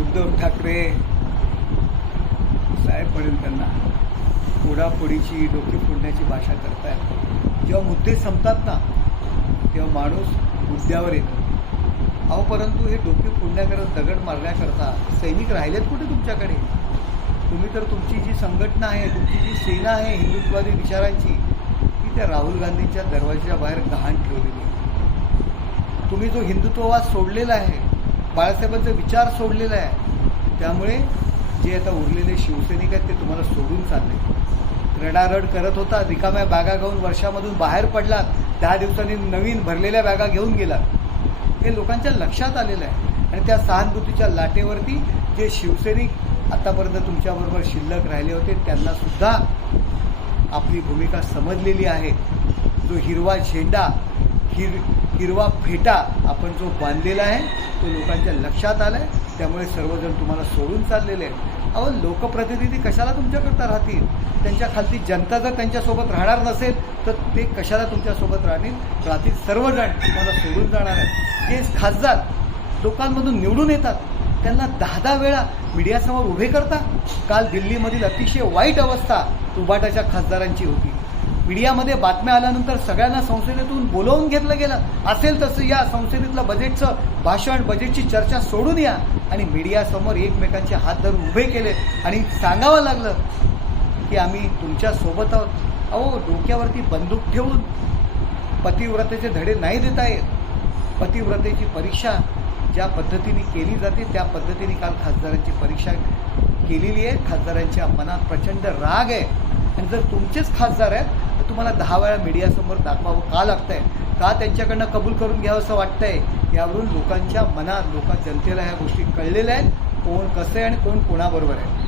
उद्धव ठाकरे साहेब पडेल त्यांना फोडाफोडीची डोके फोडण्याची भाषा करतायत जेव्हा मुद्दे संपतात ना तेव्हा माणूस मुद्द्यावर येतो अहो परंतु हे डोके फोडण्याकरता दगड मारण्याकरता सैनिक राहिलेत कुठे तुमच्याकडे तुम्ही तर तुमची जी संघटना आहे तुमची जी सेना आहे हिंदुत्ववादी विचारांची ती त्या राहुल गांधींच्या दरवाजाच्या बाहेर गहाण ठेवलेली आहे तुम्ही जो हिंदुत्ववाद सोडलेला आहे बाळासाहेबांचा विचार सोडलेला आहे त्यामुळे जे आता उरलेले शिवसैनिक आहेत ते तुम्हाला सोडून चालले रडारड करत होता रिकाम्या बॅगा घेऊन वर्षामधून बाहेर पडलात दहा दिवसांनी नवीन भरलेल्या बॅगा घेऊन गेलात हे लोकांच्या लक्षात आलेलं आहे आणि त्या सहानुभूतीच्या लाटेवरती जे शिवसैनिक आतापर्यंत तुमच्याबरोबर शिल्लक राहिले होते त्यांना सुद्धा आपली भूमिका समजलेली आहे जो हिरवा झेंडा हिर हिरवा फेटा आपण जो बांधलेला आहे तो लोकांच्या लक्षात आलं आहे त्यामुळे सर्वजण तुम्हाला सोडून चाललेले आहेत अहो लोकप्रतिनिधी कशाला तुमच्याकरता राहतील त्यांच्या खालती जनता जर त्यांच्यासोबत राहणार नसेल तर ते कशाला तुमच्यासोबत राहतील राहतील सर्वजण तुम्हाला सोडून जाणार आहेत जे खासदार लोकांमधून निवडून येतात त्यांना दहा दहा वेळा मीडियासमोर उभे करता काल दिल्लीमधील अतिशय वाईट अवस्था तुबाटाच्या खासदारांची होती मीडियामध्ये बातम्या आल्यानंतर सगळ्यांना संसदेतून बोलवून घेतलं गेलं असेल तसं या संसदेतलं बजेटचं भाषण बजेटची चर्चा सोडून या आणि मीडियासमोर एकमेकांचे हात धरून उभे केले आणि सांगावं लागलं की आम्ही तुमच्या सोबत आहोत अहो डोक्यावरती बंदूक ठेवून पतिव्रतेचे धडे नाही देता येत पतिव्रतेची परीक्षा ज्या पद्धतीने केली जाते त्या पद्धतीने काल खासदारांची परीक्षा केलेली आहे खासदारांच्या मनात प्रचंड राग आहे आणि जर तुमचेच खासदार आहेत तुम्हाला दहा वेळा मीडियासमोर दाखवावं का लागतं आहे का त्यांच्याकडनं कबूल करून घ्यावं असं वाटतंय यावरून लोकांच्या मनात लोकां जनतेला ह्या गोष्टी कळलेल्या आहेत कोण कसं आहे आणि कोण कोणाबरोबर आहे